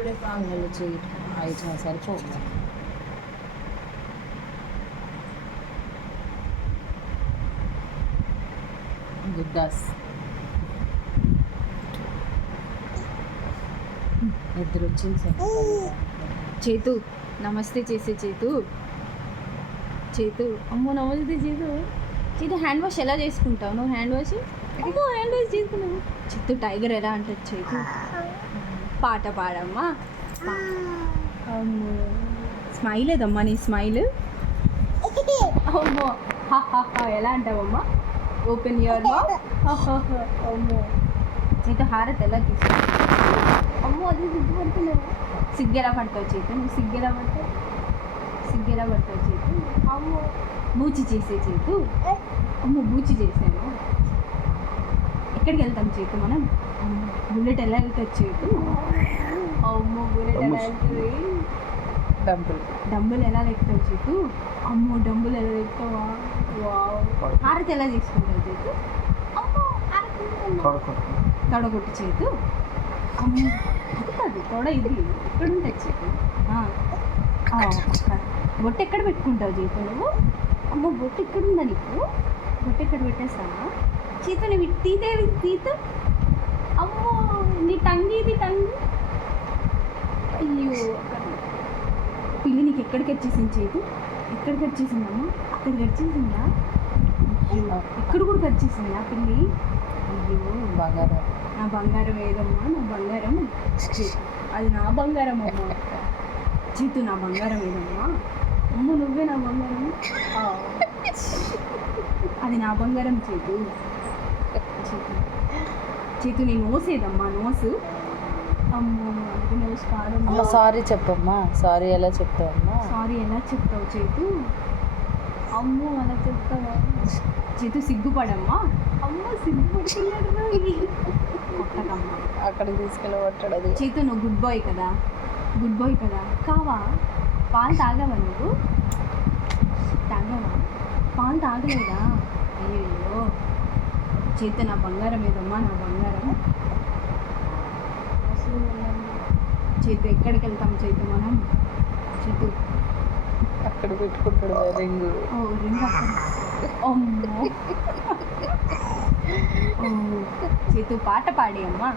ఇప్పుడే పాలు చేయి 5 సంవత్సరాలు పోగా గుద్దాస్ ఇద్దరు వచ్చింది సార్ చేతు నమస్తే చేసే చేతు చేతు అమ్మో నమస్తే చేతు చేతు హ్యాండ్ వాష్ ఎలా చేసుకుంటావు నువ్వు హ్యాండ్ వాష్ అమ్మో హ్యాండ్ వాష్ చేసుకున్నావు చేతు టైగర్ ఎలా అంటది చేతు పాట పాడమ్మా అమ్మో స్మైల్ ఏదమ్మా నీ స్మైల్ అమ్మో ఎలా అంటావమ్మా ఓపెన్ యువర్ మౌత్ అమ్మో చేతు హారత్ ఎలా తీసుకుంటావు అమ్మో అది సిగ్గుపడుతున్నావు సిగ్గెలా పడతావు చేతు నువ్వు సిగ్గెలా పడతావు చేతు అమ్మో బూచి చేసే చేతు అమ్మో బూచి చేసాను ఎక్కడికి వెళ్తాం చేతు మనం బుల్లెట్ ఎలా వెళ్తావు చేతు అమ్మో బుల్లెట్ ఎలా వెళ్తుంది డంబుల్ ఎలా ఎక్కుతావు చేతు అమ్మో డంబుల్ ఎలా ఎక్కుతావా హారతి ఎలా తీసుకుంటావు చేతు అమ్మో తొడగొట్టు చేతు అమ్మో అది కాదు తొడ ఇది ఎక్కడ ఉంటుంది చేతు బొట్టు ఎక్కడ పెట్టుకుంటావు చేతు నువ్వు అమ్మో బొట్టు ఎక్కడుందా నీకు బొట్టు ఎక్కడ పెట్టేస్తావా చేతు నువ్వు తీతేవి తీతు అమ్మో నీ టంగి ఇది టంగి అయ్యో పిల్లి నీకు ఎక్కడికి వచ్చేసింది చేతు ఎక్కడికి వచ్చేసిందమ్మా అక్కడికి వచ్చేసిందా అయ్యో ఇక్కడ కూడా వచ్చేసిందా పిల్లి అయ్యో బంగారం నా బంగారం ఏదమ్మా నా బంగారం అది నా బంగారం అమ్మా చేతు నా బంగారం ఏదమ్మా అమ్మ నువ్వే నా బంగారం అది నా బంగారం చేతు చేతు నీ నోసేదమ్మా నోసు అమ్మో అది నోసు కాదమ్మా సారీ చెప్పమ్మా సారీ ఎలా చెప్తావమ్మా సారీ ఎలా చెప్తావు చేతు అమ్మో అలా చెప్తావా చేతు సిగ్గుపడమ్మా అమ్మో సిగ్గుపడుతున్నాడు కొట్టకమ్మా అక్కడికి తీసుకెళ్ళి కొట్టడది చేతు నువ్వు గుడ్ బాయ్ కదా కావా పాలు తాగావా నువ్వు పాలు తాగలేదా అయ్యో చేతు నా బంగారం ఏదమ్మా నా బంగారం చేతు ఎక్కడికి వెళ్తాం చేతు మనం చేతు అక్కడ పెట్టుకుంటాడు రింగ్ రింగ్ అమ్మో చేతు పాట పాడి అమ్మా